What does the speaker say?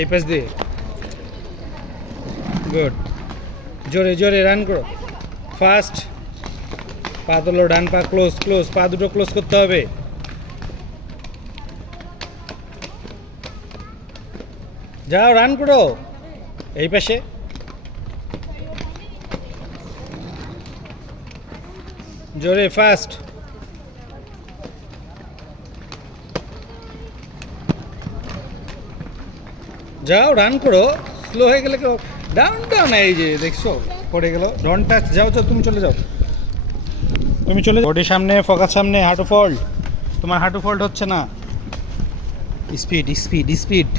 এই পাশ দিয়ে, গুড, জোরে জোরে রান করো, ফাস্ট, পা তোলো, ডান পা ক্লোজ ক্লোজ, পা দুটো ক্লোজ করতে হবে, যাও রান করো, এই পাশে, জোরে ফাস্ট, যাও রান করো, স্লো হয়ে গেলে কেউ ডাউন ডাউন, এই যে দেখছো পড়ে গেল, ডন টাচ, যাও যাও তুমি চলে যাও, তুমি চলে যাও, বডির সামনে, ফোকাস সামনে, হাঁটু ফোল্ড, তোমার হাঁটু ফোল্ড হচ্ছে না, স্পিড স্পিড স্পিড।